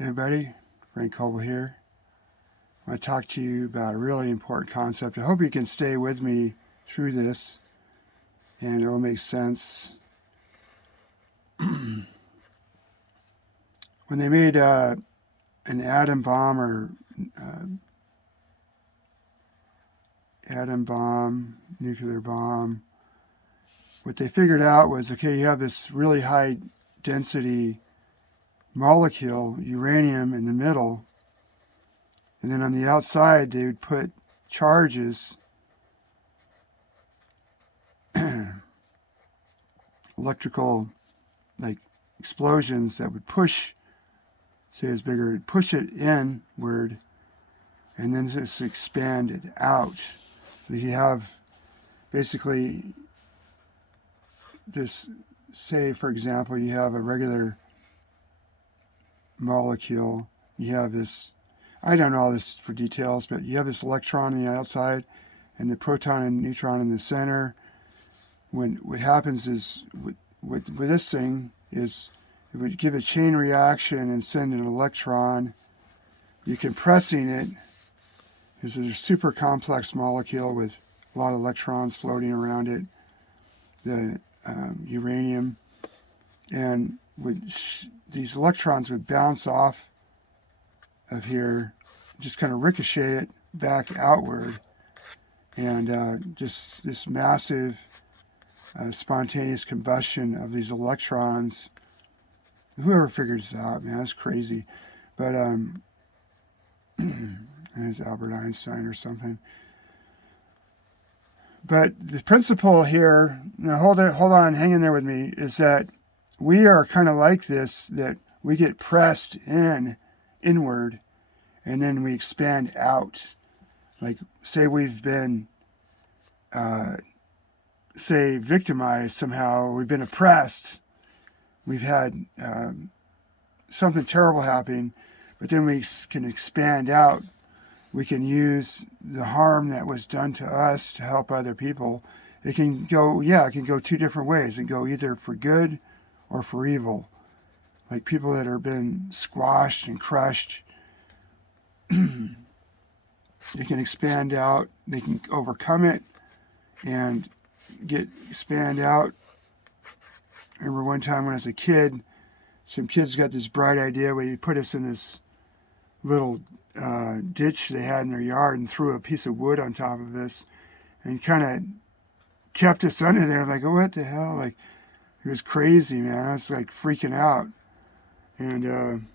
Hey everybody, Frank Coble here. I want to talk to you about a really important concept. I hope you can stay with me through this and it will make sense. When they made an atom bomb nuclear bomb, what they figured out was, okay, you have this really high density molecule, uranium, in the middle. And then on the outside, they would put charges, electrical, like explosions that would push, say it's bigger, push it inward, and then just expand it out. So you have basically this, say, for example, you have a regular molecule, you have this, I don't know all this for details, but you have this electron on the outside and the proton and neutron in the center. When what happens is with this thing is it would give a chain reaction and send an electron. You're compressing it because it's a super complex molecule with a lot of electrons floating around it, the uranium, and these electrons would bounce off of here, just kind of ricochet it back outward, and just this massive spontaneous combustion of these electrons. Whoever figures this out, man, that's crazy. But it's Albert Einstein or something. But the principle here, now hold on, hang in there with me, is that we are kind of like this, that we get pressed inward, and then we expand out. Like, say we've been, victimized somehow, we've been oppressed, we've had something terrible happen, but then we can expand out. We can use the harm that was done to us to help other people. It can go two different ways. It can go either for good or for evil. Like people that have been squashed and crushed, they can expand out, they can overcome it and expand out. I remember one time when I was a kid, some kids got this bright idea where you put us in this little ditch they had in their yard and threw a piece of wood on top of us and kind of kept us under there. Like, oh, what the hell? Like, it was crazy, man. I was like freaking out. And,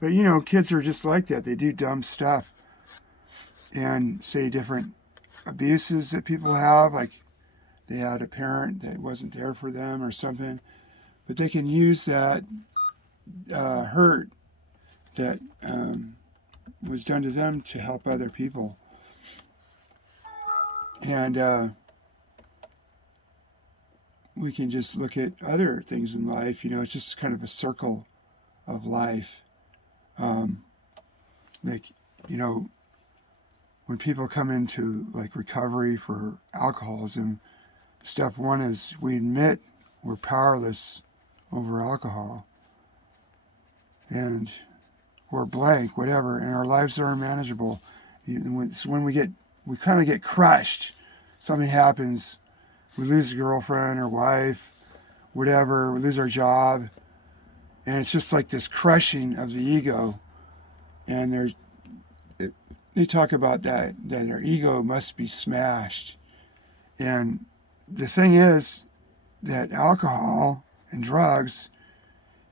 but you know, kids are just like that. They do dumb stuff and say different abuses that people have, like they had a parent that wasn't there for them or something, but they can use that hurt that was done to them to help other people. And we can just look at other things in life. You know, it's just kind of a circle of life. Like, you know, when people come into like recovery for alcoholism, step one is we admit we're powerless over alcohol and we're blank, whatever, and our lives are unmanageable. When we kind of get crushed, something happens, we lose a girlfriend or wife, whatever, we lose our job, and it's just like this crushing of the ego. And they talk about that our ego must be smashed. And the thing is that alcohol and drugs,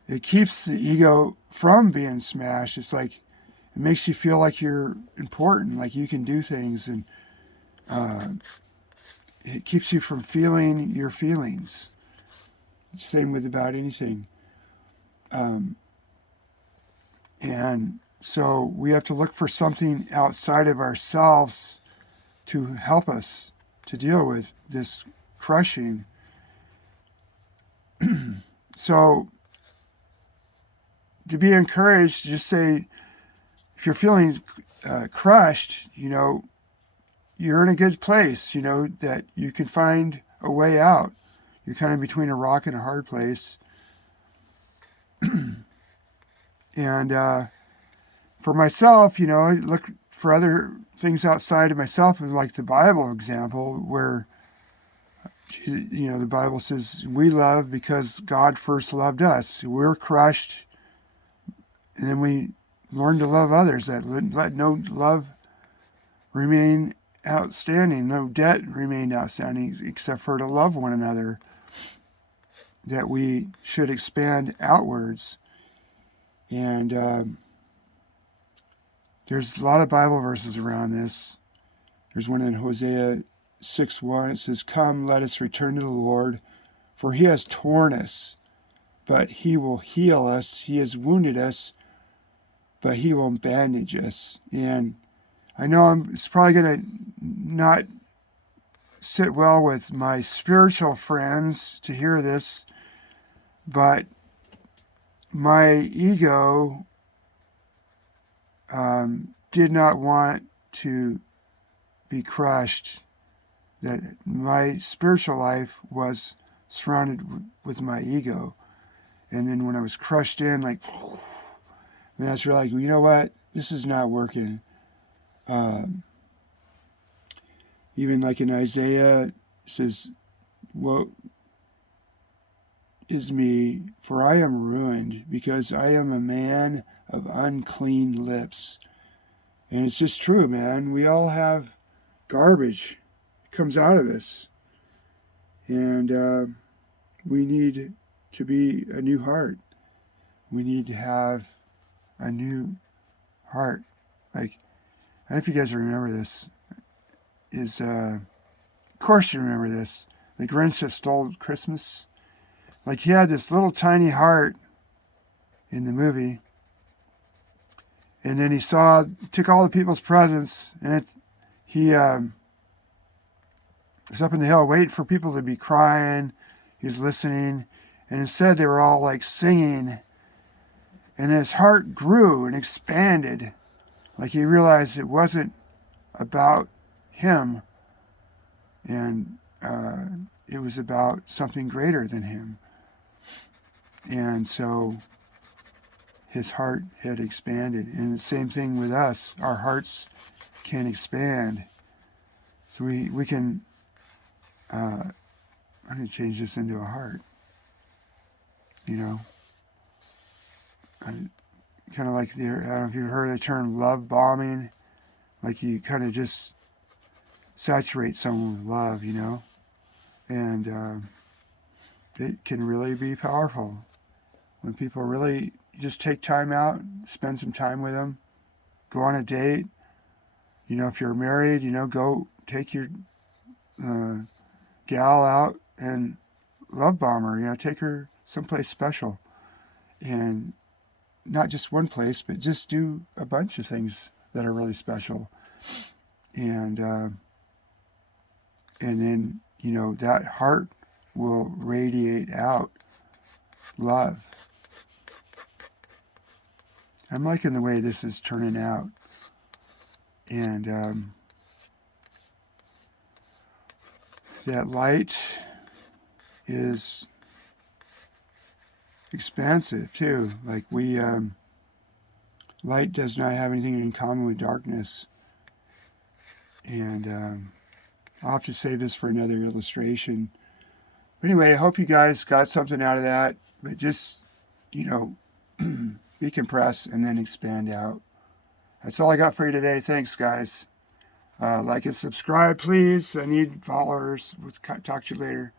it keeps the ego from being smashed. It's like it makes you feel like you're important, like you can do things, and it keeps you from feeling your feelings. Same with about anything. And so we have to look for something outside of ourselves to help us to deal with this crushing. So to be encouraged, just say, if you're feeling crushed, you know, you're in a good place, you know, that you can find a way out. You're kind of between a rock and a hard place. And for myself, I look for other things outside of myself, like the Bible example, where the Bible says we love because God first loved us. We're crushed, and then we learn to love others. That let no love remain outstanding, no debt remain outstanding, except for to love one another. That we should expand outwards. And there's a lot of Bible verses around this. There's one in Hosea 6:1. It says, "Come, let us return to the Lord, for he has torn us, but he will heal us. He has wounded us, but he will bandage us." And I know it's probably going to not sit well with my spiritual friends to hear this, but my ego did not want to be crushed, that my spiritual life was surrounded with my ego. And then when I was crushed in, I was really like, you know what? This is not working. Even like in Isaiah, it says, "Woe is me, for I am ruined, because I am a man of unclean lips." And it's just true, man. We all have garbage that comes out of us. And we need to be a new heart. We need to have a new heart. I don't know if you guys remember this. Of course you remember this. The Grinch That Stole Christmas. He had this little tiny heart in the movie. And then he took all the people's presents, and he was up in the hill waiting for people to be crying. He was listening, and instead they were all singing. And his heart grew and expanded. He realized it wasn't about him, and it was about something greater than him. And so his heart had expanded. And the same thing with us. Our hearts can expand. So we can, I'm going to change this into a heart. Kind of like I don't know if you've heard the term love bombing. You kind of just saturate someone with love, And it can really be powerful. When people really just take time out, spend some time with them, go on a date. If you're married, go take your gal out and love bomb her. Take her someplace special. And not just one place, but just do a bunch of things that are really special. And then, that heart will radiate out love. I'm liking the way this is turning out. And that light is expansive too. Light does not have anything in common with darkness. And I'll have to save this for another illustration. But anyway, I hope you guys got something out of that. But just, decompress and then expand out. That's all I got for you today. Thanks, guys. Like and subscribe, please. I need followers. We'll talk to you later.